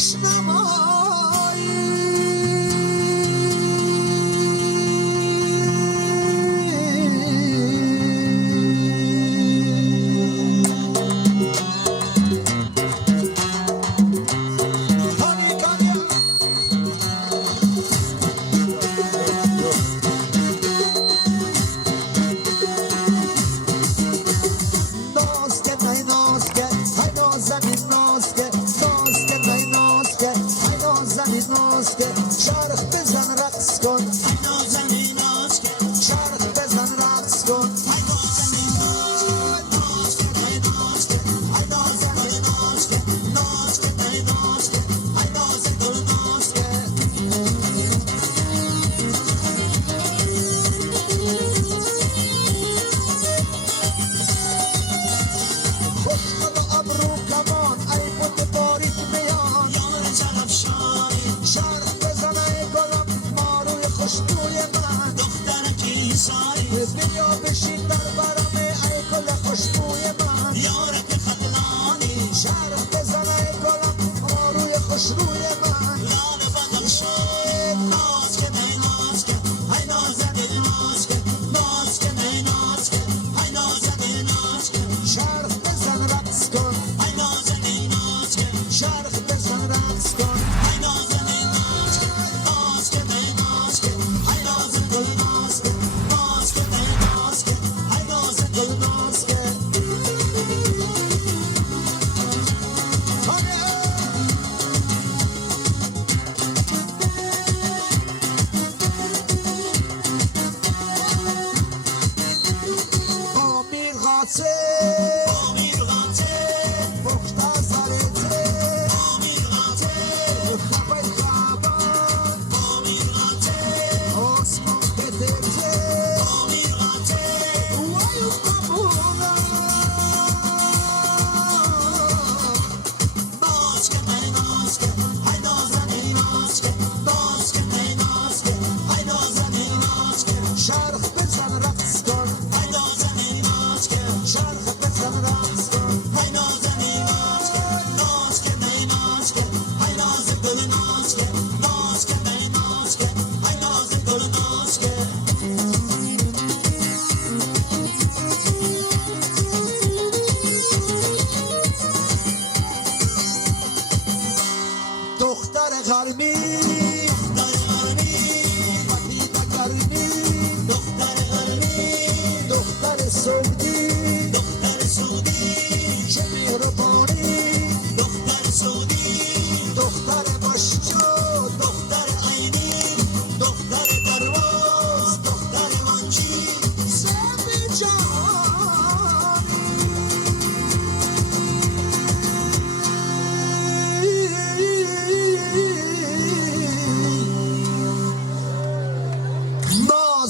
خوش نمایی شارخ بزن رقص کن ای نازنین ناز کن شارخ بزن رقص کن ای نازنین ناز کن ای ناز کن ای نازنین ناز کن ناز کن ای ناز کن ای نازنین ناز کن خوش خدا ابرو کمان ای بود باریک میان یار جلفشانی شارخ خوشبوی من دخترکی ساری بیا بشین در برام ای گل خوشبوی من یارک خدلانی شرخ بزن ای گلم آروی خوشروی من لال بدم شد ناز کن ای ناز کن ای نازنین ناز کن ناز کن ای ناز کن ای نازنین ناز کن شرخ بزن رقص کن ای نازنین ناز کن شرخ بزن رقص کن ای نازنین ناز کن ناز کن ای ناز کن دختر غربی دختر غربی پتیتا گرمی دختر غربی دختر سعودی دختر سعودی چه مهربانی دختر سعودی دختر مشجو دختر عینی دختر درواز دختر منجی سب جانی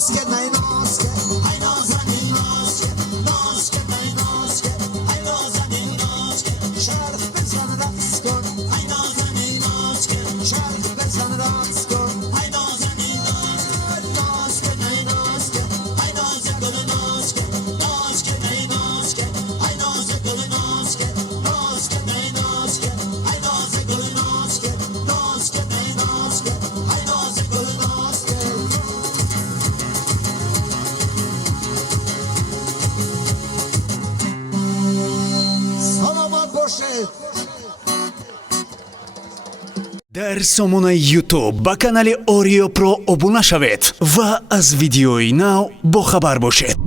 ناز کن ای ناز کن ای نازنین ناز کن ناز کن ای ناز کن ای نازنین ناز کن شرخ بزن رقص کن ای نازنین ناز کن شرخ بزن رقص کن ای نازنین ناز کن ای ناز کن ای ناز گل ناز کن ناز کن ای ناز کن ای ناز گل ناز کن ناز کن ای ناز کن ای ناز گل ناز کن ناز کن ای ناز کن ای ناز گل ناز کن дар сомонаи ютуб ба канали Орио Про обуна шавед ва аз видеои нав бохабар бошед.